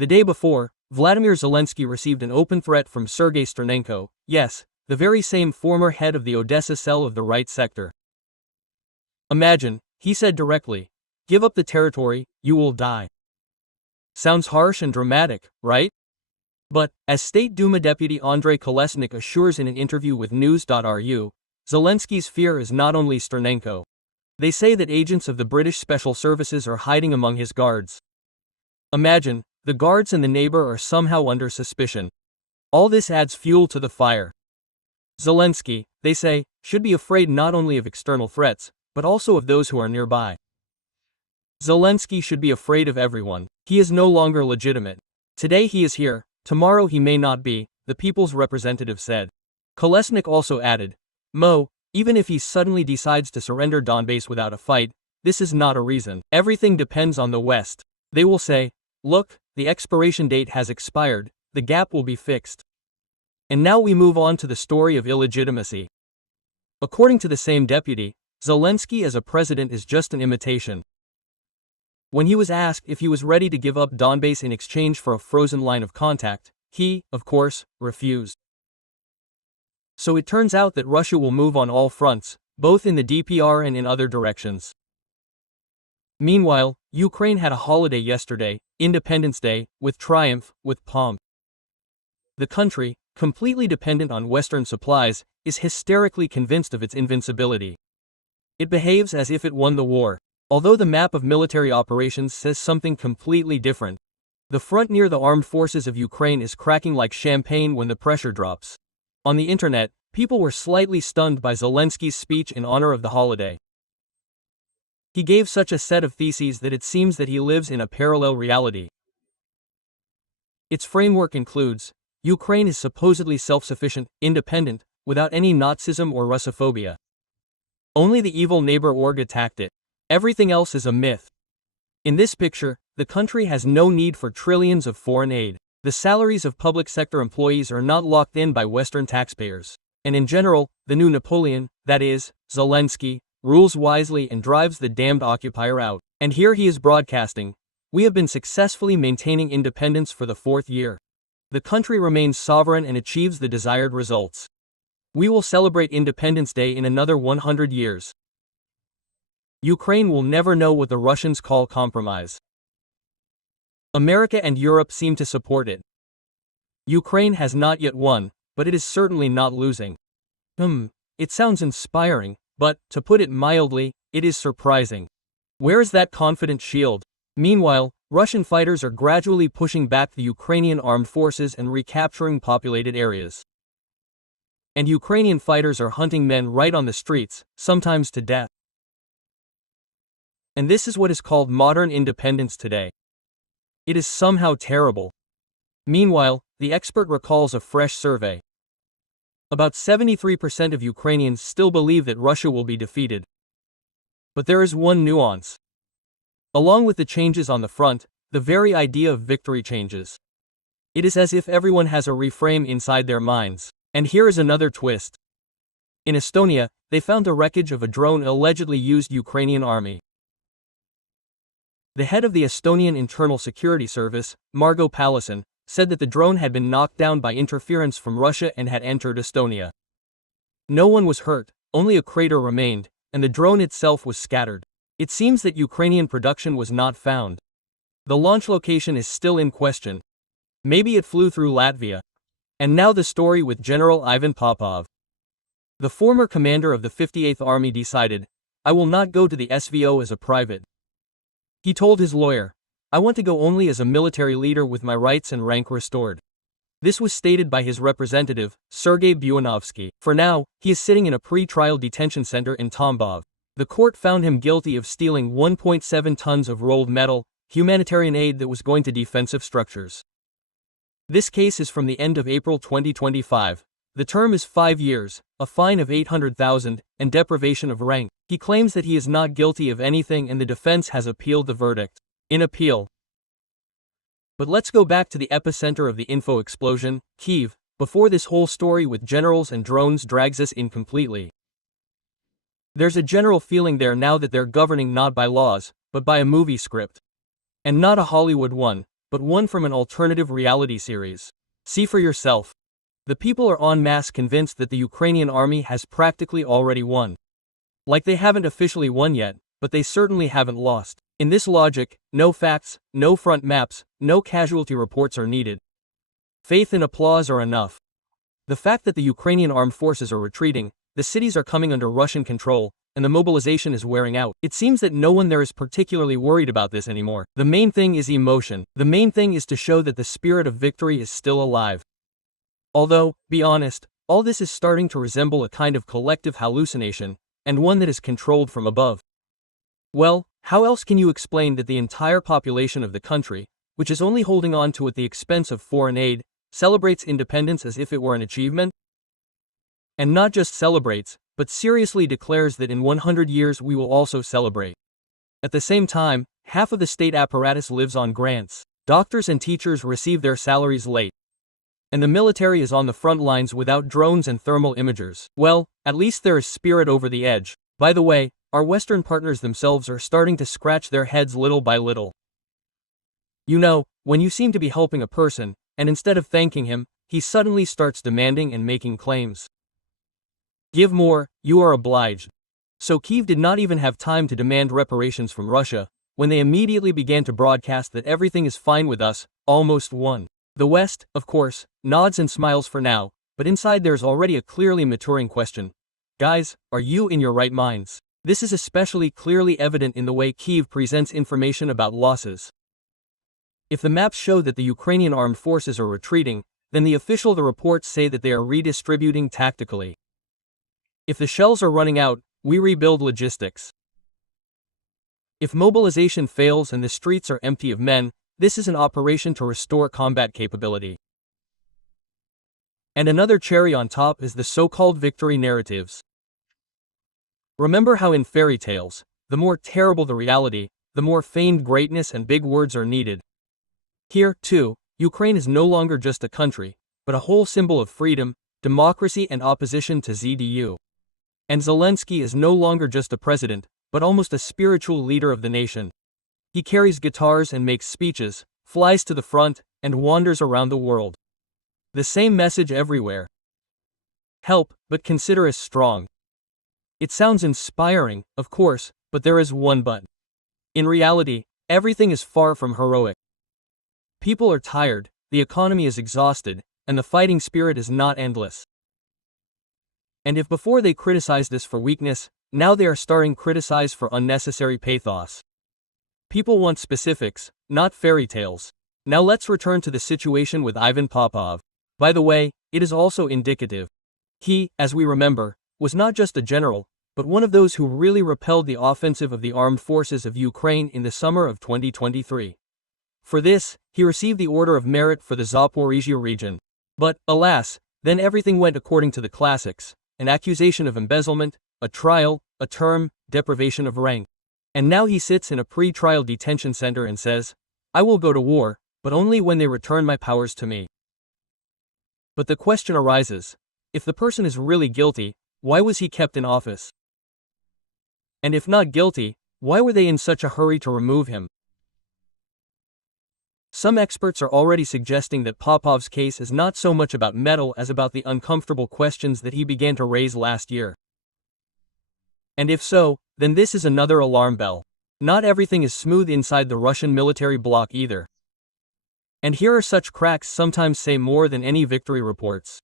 The day before, Vladimir Zelensky received an open threat from Sergei Stronenko, yes, the very same former head of the Odessa cell of the Right Sector. Imagine, he said directly, give up the territory, you will die. Sounds harsh and dramatic, right? But, as State Duma Deputy Andrei Kolesnik assures in an interview with News.ru, Zelensky's fear is not only Stronenko. They say that agents of the British Special Services are hiding among his guards. Imagine, the guards and the neighbor are somehow under suspicion. All this adds fuel to the fire. Zelensky, they say, should be afraid not only of external threats, but also of those who are nearby. Zelensky should be afraid of everyone. He is no longer legitimate. Today he is here, tomorrow he may not be, the people's representative said. Kolesnik also added, even if he suddenly decides to surrender Donbass without a fight, this is not a reason. Everything depends on the West. They will say, look, the expiration date has expired, the gap will be fixed. And now we move on to the story of illegitimacy. According to the same deputy, Zelensky as a president is just an imitation. When he was asked if he was ready to give up Donbass in exchange for a frozen line of contact, he, of course, refused. So it turns out that Russia will move on all fronts, both in the DPR and in other directions. Meanwhile, Ukraine had a holiday yesterday, Independence Day, with triumph, with pomp. The country, completely dependent on Western supplies, is hysterically convinced of its invincibility. It behaves as if it won the war, although the map of military operations says something completely different. The front near the armed forces of Ukraine is cracking like champagne when the pressure drops. On the internet, people were slightly stunned by Zelensky's speech in honor of the holiday. He gave such a set of theses that it seems that he lives in a parallel reality. Its framework includes, Ukraine is supposedly self-sufficient, independent, without any Nazism or Russophobia. Only the evil neighbor org attacked it. Everything else is a myth. In this picture, the country has no need for trillions of foreign aid. The salaries of public sector employees are not locked in by Western taxpayers. And in general, the new Napoleon, that is, Zelensky, rules wisely and drives the damned occupier out. And here he is broadcasting, we have been successfully maintaining independence for the 4th year. The country remains sovereign and achieves the desired results. We will celebrate Independence Day in another 100 years. Ukraine will never know what the Russians call compromise. America and Europe seem to support it. Ukraine has not yet won, but it is certainly not losing. It sounds inspiring, but, to put it mildly, it is surprising. Where is that confident shield? Meanwhile, Russian fighters are gradually pushing back the Ukrainian armed forces and recapturing populated areas. And Ukrainian fighters are hunting men right on the streets, sometimes to death. And this is what is called modern independence today. It is somehow terrible. Meanwhile, the expert recalls a fresh survey. About 73% of Ukrainians still believe that Russia will be defeated. But there is one nuance. Along with the changes on the front, the very idea of victory changes. It is as if everyone has a reframe inside their minds. And here is another twist. In Estonia, they found the wreckage of a drone allegedly used Ukrainian army. The head of the Estonian Internal Security Service, Margo Pallison, said that the drone had been knocked down by interference from Russia and had entered Estonia. No one was hurt, only a crater remained, and the drone itself was scattered. It seems that Ukrainian production was not found. The launch location is still in question. Maybe it flew through Latvia. And now the story with General Ivan Popov. The former commander of the 58th Army decided, I will not go to the SVO as a private. He told his lawyer, I want to go only as a military leader with my rights and rank restored. This was stated by his representative, Sergei Buyanovsky. For now, he is sitting in a pre-trial detention center in Tambov. The court found him guilty of stealing 1.7 tons of rolled metal, humanitarian aid that was going to defensive structures. This case is from the end of April 2025. The term is 5 years, a fine of 800,000, and deprivation of rank. He claims that he is not guilty of anything and the defense has appealed the verdict. In appeal. But let's go back to the epicenter of the info explosion, Kyiv, before this whole story with generals and drones drags us in completely. There's a general feeling there now that they're governing not by laws, but by a movie script. And not a Hollywood one. but one from an alternative reality series. See for yourself. The people are en masse convinced that the Ukrainian army has practically already won. Like they haven't officially won yet, but they certainly haven't lost. In this logic, no facts, no front maps, no casualty reports are needed. Faith and applause are enough. The fact that the Ukrainian armed forces are retreating, the cities are coming under Russian control, and the mobilization is wearing out. It seems that no one there is particularly worried about this anymore. The main thing is emotion. The main thing is to show that the spirit of victory is still alive. Although, be honest, all this is starting to resemble a kind of collective hallucination, and one that is controlled from above. Well, how else can you explain that the entire population of the country, which is only holding on to at the expense of foreign aid, celebrates independence as if it were an achievement? And not just celebrates, but seriously declares that in 100 years we will also celebrate. At the same time, half of the state apparatus lives on grants. Doctors and teachers receive their salaries late. And the military is on the front lines without drones and thermal imagers. Well, at least there is spirit over the edge. By the way, our Western partners themselves are starting to scratch their heads little by little. You know, when you seem to be helping a person, and instead of thanking him, he suddenly starts demanding and making claims. Give more, you are obliged. So Kyiv did not even have time to demand reparations from Russia, when they immediately began to broadcast that everything is fine with us, almost won. The West, of course, nods and smiles for now, but inside there's already a clearly maturing question. Guys, are you in your right minds? This is especially clearly evident in the way Kyiv presents information about losses. If the maps show that the Ukrainian armed forces are retreating, then the reports say that they are redistributing tactically. If the shells are running out, we rebuild logistics. If mobilization fails and the streets are empty of men, this is an operation to restore combat capability. And another cherry on top is the so-called victory narratives. Remember how in fairy tales, the more terrible the reality, the more feigned greatness and big words are needed. Here, too, Ukraine is no longer just a country, but a whole symbol of freedom, democracy and opposition to ZDU. And Zelensky is no longer just a president, but almost a spiritual leader of the nation. He carries guitars and makes speeches, flies to the front, and wanders around the world. The same message everywhere. Help, but consider us strong. It sounds inspiring, of course, but there is one but. In reality, everything is far from heroic. People are tired, the economy is exhausted, and the fighting spirit is not endless. And if before they criticized us for weakness, now they are starting criticize for unnecessary pathos. People want specifics, not fairy tales. Now let's return to the situation with Ivan Popov. By the way, it is also indicative. He, as we remember, was not just a general, but one of those who really repelled the offensive of the armed forces of Ukraine in the summer of 2023. For this, he received the Order of Merit for the Zaporizhia region. But, alas, then everything went according to the classics: an accusation of embezzlement, a trial, a term, deprivation of rank. And now he sits in a pre-trial detention center and says, I will go to war, but only when they return my powers to me. But the question arises, if the person is really guilty, why was he kept in office? And if not guilty, why were they in such a hurry to remove him? Some experts are already suggesting that Popov's case is not so much about metal as about the uncomfortable questions that he began to raise last year. And if so, then this is another alarm bell. Not everything is smooth inside the Russian military bloc either. And here are such cracks sometimes say more than any victory reports.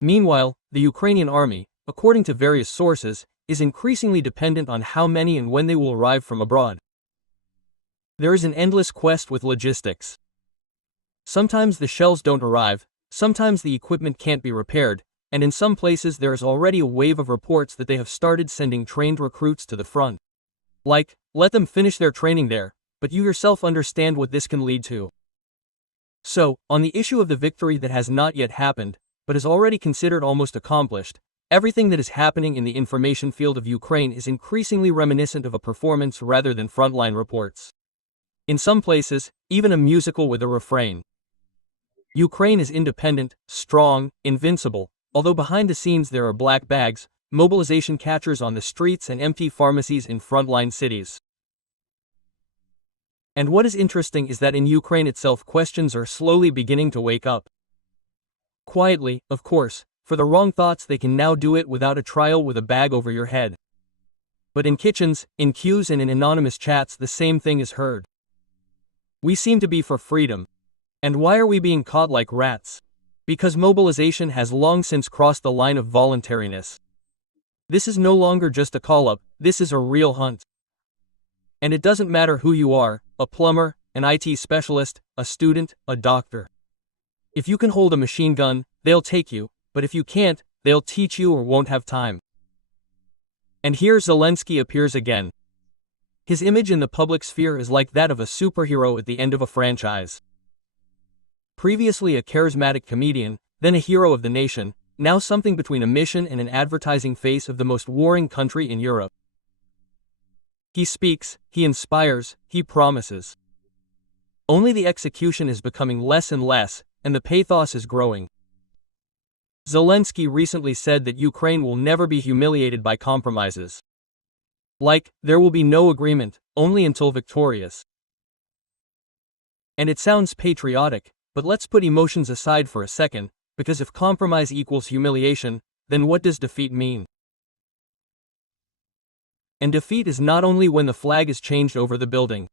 Meanwhile, the Ukrainian army, according to various sources, is increasingly dependent on how many and when they will arrive from abroad. There is an endless quest with logistics. Sometimes the shells don't arrive, sometimes the equipment can't be repaired, and in some places there is already a wave of reports that they have started sending trained recruits to the front. Like, let them finish their training there, but you yourself understand what this can lead to. So, on the issue of the victory that has not yet happened, but is already considered almost accomplished, everything that is happening in the information field of Ukraine is increasingly reminiscent of a performance rather than frontline reports. In some places, even a musical with a refrain. Ukraine is independent, strong, invincible, although behind the scenes there are black bags, mobilization catchers on the streets and empty pharmacies in frontline cities. And what is interesting is that in Ukraine itself questions are slowly beginning to wake up. Quietly, of course, for the wrong thoughts they can now do it without a trial with a bag over your head. But in kitchens, in queues and in anonymous chats the same thing is heard. We seem to be for freedom. And why are we being caught like rats? Because mobilization has long since crossed the line of voluntariness. This is no longer just a call-up, this is a real hunt. And it doesn't matter who you are, a plumber, an IT specialist, a student, a doctor. If you can hold a machine gun, they'll take you, but if you can't, they'll teach you or won't have time. And here Zelensky appears again. His image in the public sphere is like that of a superhero at the end of a franchise. Previously a charismatic comedian, then a hero of the nation, now something between a mission and an advertising face of the most warring country in Europe. He speaks, he inspires, he promises. Only the execution is becoming less and less, and the pathos is growing. Zelensky recently said that Ukraine will never be humiliated by compromises. Like, there will be no agreement, only until victorious. And it sounds patriotic, but let's put emotions aside for a second, because if compromise equals humiliation, then what does defeat mean? And defeat is not only when the flag is changed over the building.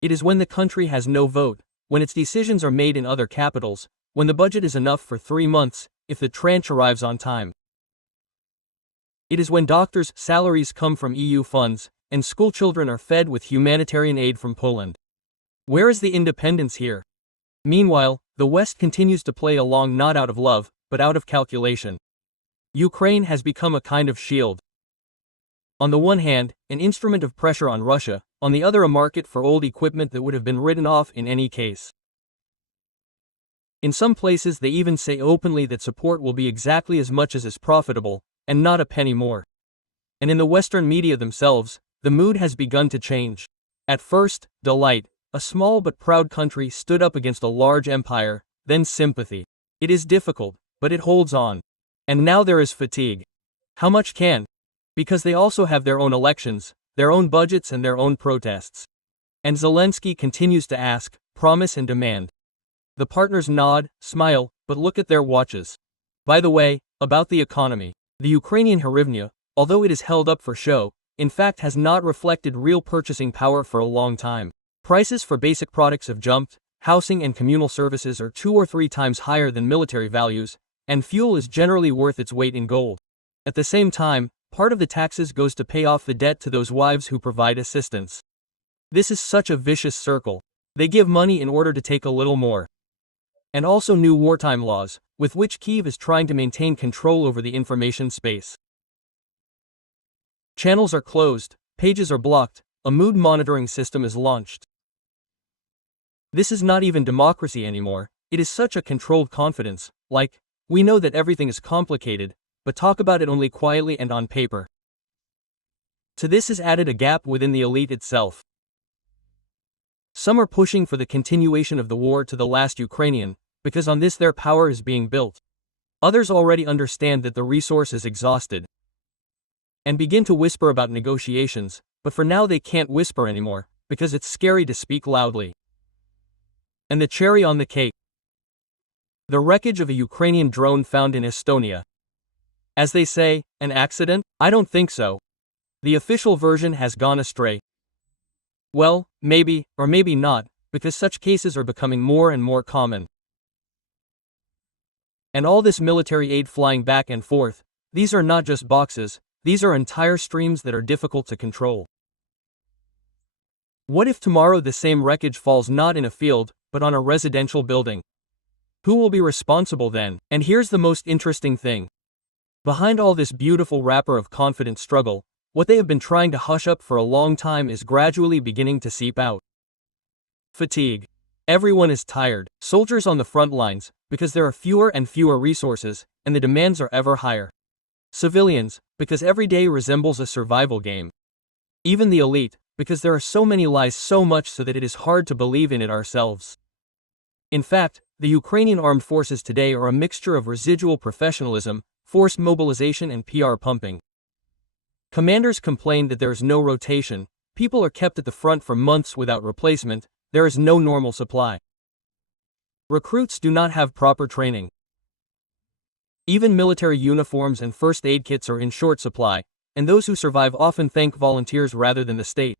It is when the country has no vote, when its decisions are made in other capitals, when the budget is enough for 3 months, if the tranche arrives on time. It is when doctors' salaries come from EU funds, and schoolchildren are fed with humanitarian aid from Poland. Where is the independence here? Meanwhile, the West continues to play along not out of love, but out of calculation. Ukraine has become a kind of shield. On the one hand, an instrument of pressure on Russia, on the other a market for old equipment that would have been written off in any case. In some places they even say openly that support will be exactly as much as is profitable, and not a penny more. And in the Western media themselves, the mood has begun to change. At first, delight, a small but proud country stood up against a large empire, then sympathy. It is difficult, but it holds on. And now there is fatigue. How much can? Because they also have their own elections, their own budgets and their own protests. And Zelensky continues to ask, promise and demand. The partners nod, smile, but look at their watches. By the way, about the economy. The Ukrainian hryvnia, although it is held up for show, in fact has not reflected real purchasing power for a long time. Prices for basic products have jumped, housing and communal services are 2 or 3 times higher than military values, and fuel is generally worth its weight in gold. At the same time, part of the taxes goes to pay off the debt to those wives who provide assistance. This is such a vicious circle. They give money in order to take a little more. And also new wartime laws, with which Kyiv is trying to maintain control over the information space. Channels are closed, pages are blocked, a mood monitoring system is launched. This is not even democracy anymore, it is such a controlled confidence, like, we know that everything is complicated, but talk about it only quietly and on paper. To this is added a gap within the elite itself. Some are pushing for the continuation of the war to the last Ukrainian, because on this their power is being built. Others already understand that the resource is exhausted, and begin to whisper about negotiations, but for now they can't whisper anymore, because it's scary to speak loudly. And the cherry on the cake. The wreckage of a Ukrainian drone found in Estonia. As they say, an accident? I don't think so. The official version has gone astray. Well, maybe, or maybe not, because such cases are becoming more and more common. And all this military aid flying back and forth, these are not just boxes, these are entire streams that are difficult to control. What if tomorrow the same wreckage falls not in a field, but on a residential building? Who will be responsible then? And here's the most interesting thing. Behind all this beautiful wrapper of confident struggle, what they have been trying to hush up for a long time is gradually beginning to seep out. Fatigue. Everyone is tired, soldiers on the front lines, because there are fewer and fewer resources, and the demands are ever higher. Civilians, because every day resembles a survival game. Even the elite, because there are so many lies, so much so that it is hard to believe in it ourselves. In fact, the Ukrainian Armed Forces today are a mixture of residual professionalism, forced mobilization and PR pumping. Commanders complain that there is no rotation, People are kept at the front for months without replacement, there is no normal supply. Recruits do not have proper training. Even military uniforms and first aid kits are in short supply, and those who survive often thank volunteers rather than the state.